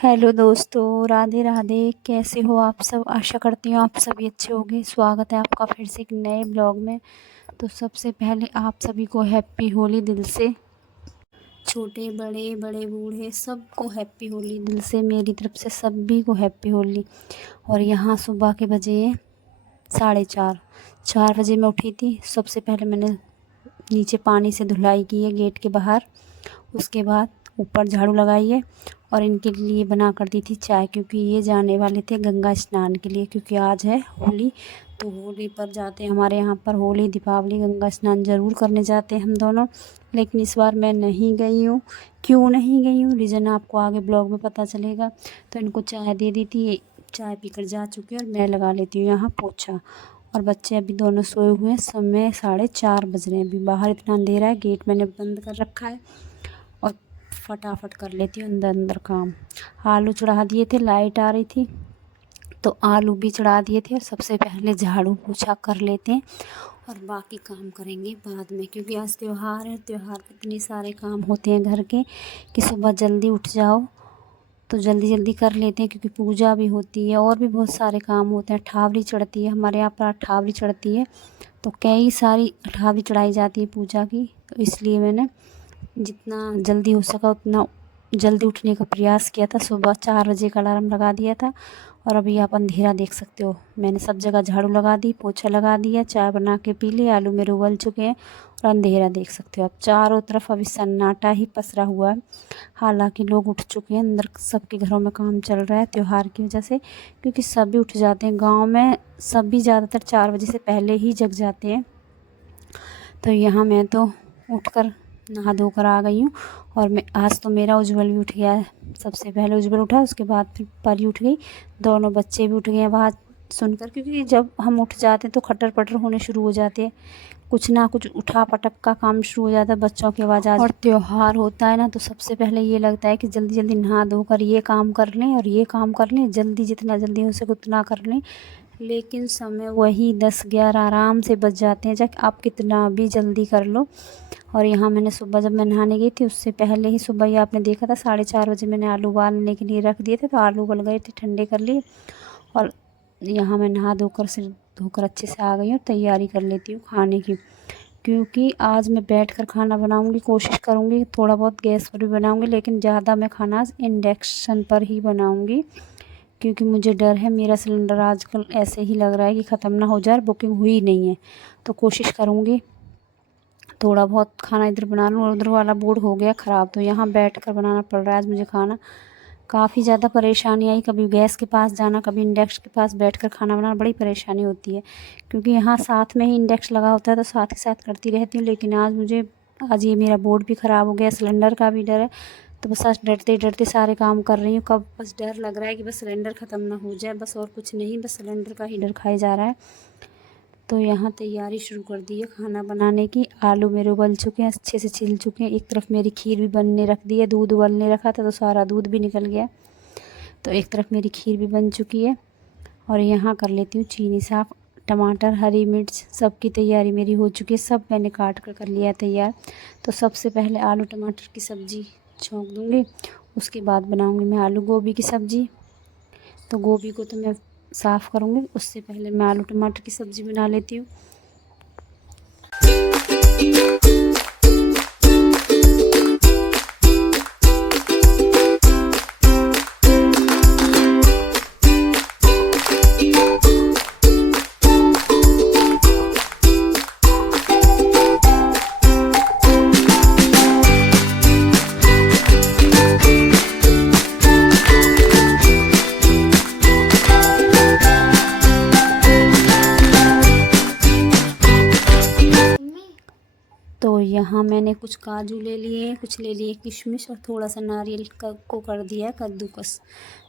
Hello दोस्तों, राधे राधे। कैसे हो आप सब? आशा करती हूँ आप सभी अच्छे होंगे। स्वागत है आपका फिर से एक नए ब्लॉग में। तो सबसे पहले आप सभी को हैप्पी होली दिल से। छोटे बड़े बड़े बूढ़े सबको हैप्पी होली दिल से, मेरी तरफ से सभी को हैप्पी होली। और यहाँ सुबह के बजे 4:30, 4 बजे मैं उठी थी। सबसे पहले मैंने नीचे पानी से धुलाई की है गेट के बाहर। उसके बाद ऊपर झाड़ू लगाई है और इनके लिए बना कर दी थी चाय, क्योंकि ये जाने वाले थे गंगा स्नान के लिए, क्योंकि आज है होली। तो होली पर जाते हैं हमारे यहाँ पर, होली दीपावली गंगा स्नान ज़रूर करने जाते हैं हम दोनों। लेकिन इस बार मैं नहीं गई हूँ। क्यों नहीं गई हूँ, रीज़न आपको आगे ब्लॉग में पता चलेगा। तो इनको चाय दे दी थी, चाय पीकर जा चुके हैं और मैं लगा लेती हूँ यहाँ पोछा। और बच्चे अभी दोनों सोए हुए हैं। समय 4:30 बज रहे हैं। अभी बाहर इतना अंधेरा है, गेट मैंने बंद कर रखा है और फटाफट कर लेती हूँ अंदर अंदर काम। आलू चढ़ा दिए थे, लाइट आ रही थी तो आलू भी चढ़ा दिए थे। और सबसे पहले झाड़ू पोछा कर लेते हैं और बाकी काम करेंगे बाद में, क्योंकि आज त्यौहार है। त्यौहार पे इतने सारे काम होते हैं घर के कि सुबह जल्दी उठ जाओ तो जल्दी जल्दी कर लेते हैं, क्योंकि पूजा भी होती है और भी बहुत सारे काम होते हैं। अठावरी चढ़ती है हमारे यहाँ पर, अठावरी चढ़ती है तो कई सारी अठावरी चढ़ाई जाती है पूजा की। तो इसलिए मैंने जितना जल्दी हो सका उतना जल्दी उठने का प्रयास किया था। सुबह 4 बजे का अलार्म लगा दिया था। और अभी आप अंधेरा देख सकते हो, मैंने सब जगह झाड़ू लगा दी, पोछा लगा दिया, चाय बना के पी ली, आलू मेरे उबल चुके हैं और अंधेरा देख सकते हो आप। चारों तरफ अभी सन्नाटा ही पसरा हुआ है। हालांकि लोग उठ चुके हैं, अंदर सबके घरों में काम चल रहा है त्यौहार की वजह से, क्योंकि सभी उठ जाते हैं गाँव में। सभी ज़्यादातर 4 बजे से पहले ही जग जाते हैं। तो यहाँ मैं तो उठकर नहा धोकर आ गई हूँ। और मैं आज तो मेरा उज्जवल भी उठ गया है। सबसे पहले उज्जवल उठा, उसके बाद फिर परी उठ गई। दोनों बच्चे भी उठ गए हैं आवाज़ सुनकर, क्योंकि जब हम उठ जाते हैं तो खटर पटर होने शुरू हो जाते हैं। कुछ ना कुछ उठा पटक का काम शुरू हो जाता है, बच्चों की आवाज़। और त्यौहार होता है ना, तो सबसे पहले ये लगता है कि जल्दी जल्दी नहा धोकर ये काम कर लें और ये काम कर लें, जल्दी जितना जल्दी हो सके उतना कर लें। लेकिन समय वही 10-11 आराम से बच जाते हैं, चाहे आप कितना भी जल्दी कर लो। और यहाँ मैंने सुबह जब मैं नहाने गई थी उससे पहले ही, सुबह ही आपने देखा था 4:30 बजे मैंने आलू उबालने के लिए रख दिए थे। तो आलू उबल गए थे, ठंडे कर लिए। और यहाँ मैं नहा धोकर सिर धोकर अच्छे से आ गई हूँ। तैयारी कर लेती हूँ खाने की, क्योंकि आज मैं बैठकर खाना बनाऊँगी। कोशिश करूँगी थोड़ा बहुत गैस पर भी बनाऊँगी, लेकिन ज़्यादा मैं खाना इंडक्शन पर ही बनाऊँगी, क्योंकि मुझे डर है मेरा सिलेंडर आजकल ऐसे ही लग रहा है कि ख़त्म ना हो जाए, बुकिंग हुई नहीं है। तो कोशिश करूँगी थोड़ा बहुत खाना इधर बना लूँ। और उधर वाला बोर्ड हो गया ख़राब, तो यहाँ बैठकर बनाना पड़ रहा है आज मुझे खाना। काफ़ी ज़्यादा परेशानी आई, कभी गैस के पास जाना, कभी इंडक्शन के पास बैठकर खाना बनाना, बड़ी परेशानी होती है। क्योंकि यहाँ साथ में ही इंडक्शन लगा होता है तो साथ ही साथ करती रहती हूँ। लेकिन आज ये मेरा बोर्ड भी ख़राब हो गया, सिलेंडर का भी डर है। तो बस आज डरते डरते सारे काम कर रही हूँ। कब बस डर लग रहा है कि बस सिलेंडर ख़त्म ना हो जाए, बस और कुछ नहीं, बस सिलेंडर का ही डर खाया जा रहा है। तो यहाँ तैयारी शुरू कर दी है खाना बनाने की। आलू मेरे उबल चुके हैं, अच्छे से छिल चुके हैं। एक तरफ मेरी खीर भी बनने रख दी है, दूध उबलने रखा था तो सारा दूध भी निकल गया। तो एक तरफ मेरी खीर भी बन चुकी है। और यहाँ कर लेती हूँ चीनी साफ़। टमाटर, हरी मिर्च, सबकी तैयारी मेरी हो चुकी है, सब मैंने काट कर लिया है तैयार। तो सबसे पहले आलू टमाटर की सब्ज़ी छौंक दूँगी, उसके बाद बनाऊँगी मैं आलू गोभी की सब्ज़ी। तो गोभी को तो मैं साफ़ करूँगी, उससे पहले मैं आलू टमाटर की सब्ज़ी बना लेती हूँ। तो यहाँ मैंने कुछ काजू ले लिए, कुछ ले लिए किशमिश, और थोड़ा सा नारियल को कर दिया है कद्दूकस।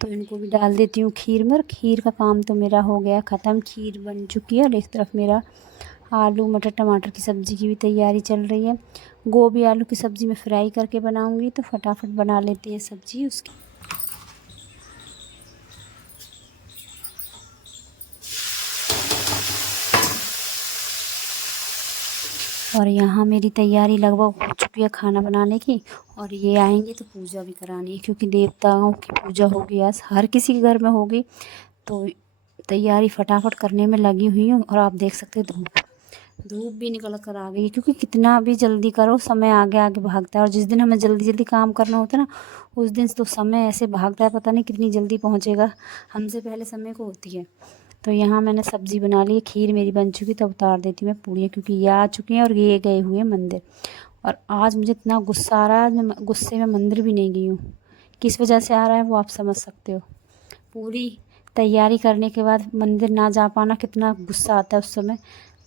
तो इनको भी डाल देती हूँ खीर में। और खीर का काम तो मेरा हो गया ख़त्म, खीर बन चुकी है। और एक तरफ मेरा आलू मटर टमाटर की सब्ज़ी की भी तैयारी चल रही है। गोभी आलू की सब्ज़ी मैं फ्राई करके बनाऊँगी, तो फटाफट बना लेती है सब्ज़ी उसकी। और यहाँ मेरी तैयारी लगभग हो चुकी है खाना बनाने की। और ये आएंगे तो पूजा भी करानी है, क्योंकि देवताओं की पूजा होगी आज, हर किसी के घर में होगी। तो तैयारी फटाफट करने में लगी हुई हूँ। और आप देख सकते हैं धूप भी निकल कर आ गई है, क्योंकि कितना भी जल्दी करो समय आगे आगे भागता है। और जिस दिन हमें जल्दी जल्दी काम करना होता है ना, उस दिन तो समय ऐसे भागता है, पता नहीं कितनी जल्दी पहुँचेगा, हमसे पहले समय को होती है। तो यहाँ मैंने सब्ज़ी बना ली, खीर मेरी बन चुकी, तो उतार देती मैं पूड़ियाँ, क्योंकि ये आ चुकी हैं और ये गए हुए हैं मंदिर। और आज मुझे इतना गुस्सा आ रहा है, मैं गुस्से में मंदिर भी नहीं गई हूँ। किस वजह से आ रहा है वो आप समझ सकते हो। पूरी तैयारी करने के बाद मंदिर ना जा पाना, कितना गुस्सा आता है उस समय।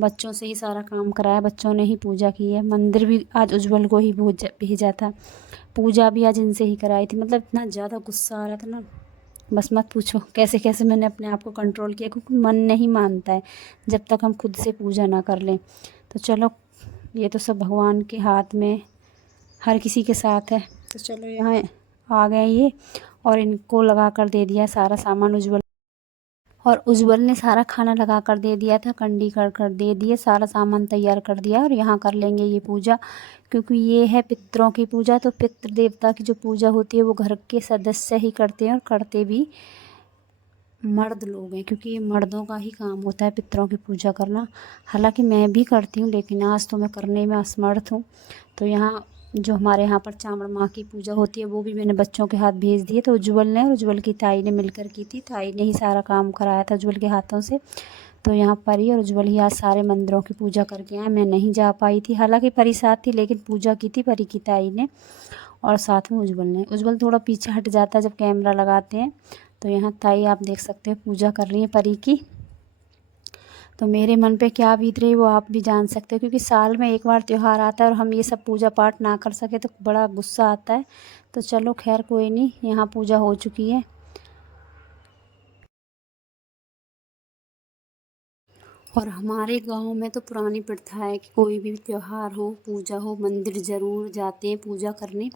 बच्चों से ही सारा काम कराया, बच्चों ने ही पूजा की है। मंदिर भी आज उज्जवल को ही भेजा था, पूजा भी आज इनसे ही कराई थी। मतलब इतना ज़्यादा गुस्सा आ रहा था ना, बस मत पूछो कैसे कैसे मैंने अपने आप को कंट्रोल किया, क्योंकि मन नहीं मानता है जब तक हम खुद से पूजा ना कर लें। तो चलो, ये तो सब भगवान के हाथ में, हर किसी के साथ है। तो चलो यहाँ आ गए ये, और इनको लगा कर दे दिया सारा सामान उज्जवल। और उज्जवल ने सारा खाना लगा कर दे दिया था, कंडी कर कर दे दिए, सारा सामान तैयार कर दिया। और यहाँ कर लेंगे ये पूजा, क्योंकि ये है पितरों की पूजा। तो पितृ देवता की जो पूजा होती है वो घर के सदस्य ही करते हैं, और करते भी मर्द लोग हैं, क्योंकि ये मर्दों का ही काम होता है पितरों की पूजा करना। हालांकि मैं भी करती हूँ, लेकिन आज तो मैं करने में असमर्थ हूँ। तो यहाँ जो हमारे यहाँ पर चामड़ माँ की पूजा होती है, वो भी मैंने बच्चों के हाथ भेज दिए। तो उज्जवल ने और उज्जवल की ताई ने मिलकर की थी, ताई ने ही सारा काम कराया था उज्जवल के हाथों से। तो यहाँ परी और उज्जवल ही आज सारे मंदिरों की पूजा करके आए, मैं नहीं जा पाई थी। हालांकि परी साथ थी, लेकिन पूजा की थी परी की ताई ने और साथ में उज्जवल ने। उज्जवल थोड़ा पीछे हट जाता है जब कैमरा लगाते हैं। तो यहाँ ताई आप देख सकते हैं पूजा कर रही है परी की। तो मेरे मन पे क्या बीत रही है वो आप भी जान सकते हो, क्योंकि साल में एक बार त्यौहार आता है और हम ये सब पूजा पाठ ना कर सके तो बड़ा गुस्सा आता है। तो चलो खैर कोई नहीं, यहाँ पूजा हो चुकी है। और हमारे गांव में तो पुरानी प्रथा है कि कोई भी त्यौहार हो, पूजा हो, मंदिर ज़रूर जाते हैं पूजा करने।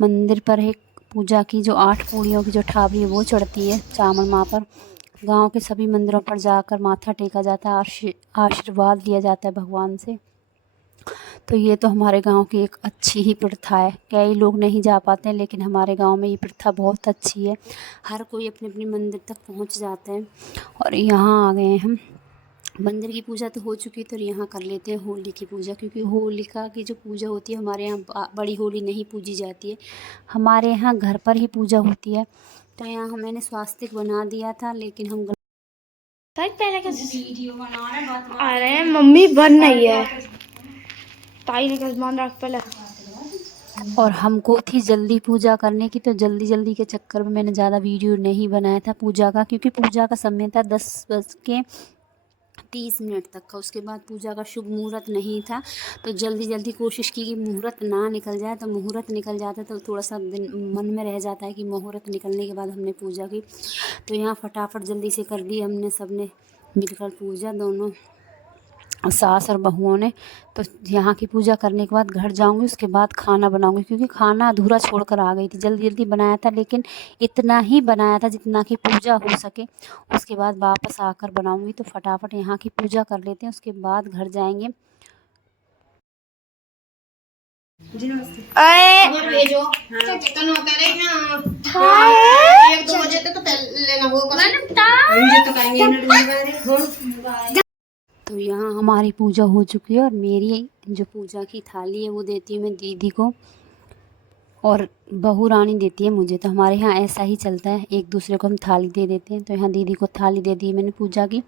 मंदिर पर एक पूजा की जो 8 पूड़ियों की जो ठाबी है वो चढ़ती है चामड़ माँ पर। गांव के सभी मंदिरों पर जाकर माथा टेका जाता है, आशीर्वाद लिया जाता है भगवान से। तो ये तो हमारे गांव की एक अच्छी ही प्रथा है। कई लोग नहीं जा पाते हैं, लेकिन हमारे गांव में ये प्रथा बहुत अच्छी है। हर कोई अपने अपने मंदिर तक पहुंच जाता है। और यहाँ आ गए हैं हम, मंदिर की पूजा तो हो चुकी है, तो यहाँ कर लेते हैं होली की पूजा। क्योंकि होलिका की जो पूजा होती है हमारे यहाँ बड़ी होली नहीं पूजी जाती है, हमारे यहाँ घर पर ही पूजा होती है। तो यहाँ मैंने स्वास्तिक बना दिया था, लेकिन हम पहले वीडियो बना आ रहे हैं, मम्मी बन रही है, ताई ने कैसे मान रख पहले। और हमको थी जल्दी पूजा करने की, तो जल्दी जल्दी के चक्कर में मैंने ज़्यादा वीडियो नहीं बनाया था पूजा का, क्योंकि पूजा का समय था 10:30 तक का। उसके बाद पूजा का शुभ मुहूर्त नहीं था, तो जल्दी जल्दी कोशिश की कि मुहूर्त ना निकल जाए। तो मुहूर्त निकल जाता तो थोड़ा सा मन में रह जाता है कि मुहूर्त निकलने के बाद हमने पूजा की। तो यहाँ फटाफट जल्दी से कर दी हमने, सब ने मिलकर पूजा, दोनों सास और बहुओं ने। तो यहाँ की पूजा करने के बाद घर जाऊंगी, उसके बाद खाना बनाऊंगी, क्योंकि खाना अधूरा छोड़कर आ गई थी। जल्दी जल्दी बनाया था, लेकिन इतना ही बनाया था जितना कि पूजा हो सके। उसके बाद वापस आकर बनाऊंगी। तो फटाफट यहाँ की पूजा कर लेते हैं, उसके बाद घर जाएंगे। भेजो चिकन होता रहे ना, 1-2 बजे तक तो पहले लेना होगा। तो यहाँ हमारी पूजा हो चुकी है, और मेरी जो पूजा की थाली है वो देती हूँ मैं दीदी को, और बहू रानी देती है मुझे। तो हमारे यहाँ ऐसा ही चलता है, एक दूसरे को हम थाली दे देते हैं। तो यहाँ दीदी को थाली दे दी मैंने पूजा की,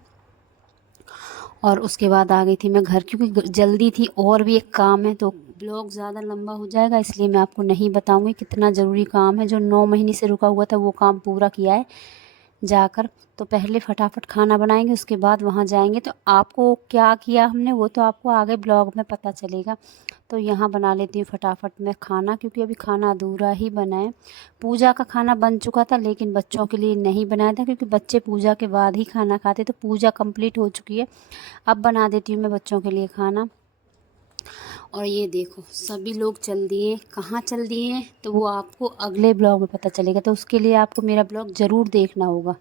और उसके बाद आ गई थी मैं घर, क्योंकि जल्दी थी और भी एक काम है। तो ब्लॉग ज़्यादा लंबा हो जाएगा, इसलिए मैं आपको नहीं बताऊँगी कितना ज़रूरी काम है जो 9 महीने से रुका हुआ था, वो काम पूरा किया है जाकर। तो पहले फटाफट खाना बनाएंगे, उसके बाद वहाँ जाएंगे। तो आपको क्या किया हमने वो तो आपको आगे ब्लॉग में पता चलेगा। तो यहाँ बना लेती हूँ फटाफट मैं खाना, क्योंकि अभी खाना अधूरा ही बना है। पूजा का खाना बन चुका था, लेकिन बच्चों के लिए नहीं बनाया था, क्योंकि बच्चे पूजा के बाद ही खाना खाते। तो पूजा कंप्लीट हो चुकी है, अब बना देती हूँ मैं बच्चों के लिए खाना। और ये देखो सभी लोग चल दिए, कहाँ चल दिए हैं तो वो आपको अगले ब्लॉग में पता चलेगा। तो उसके लिए आपको मेरा ब्लॉग ज़रूर देखना होगा।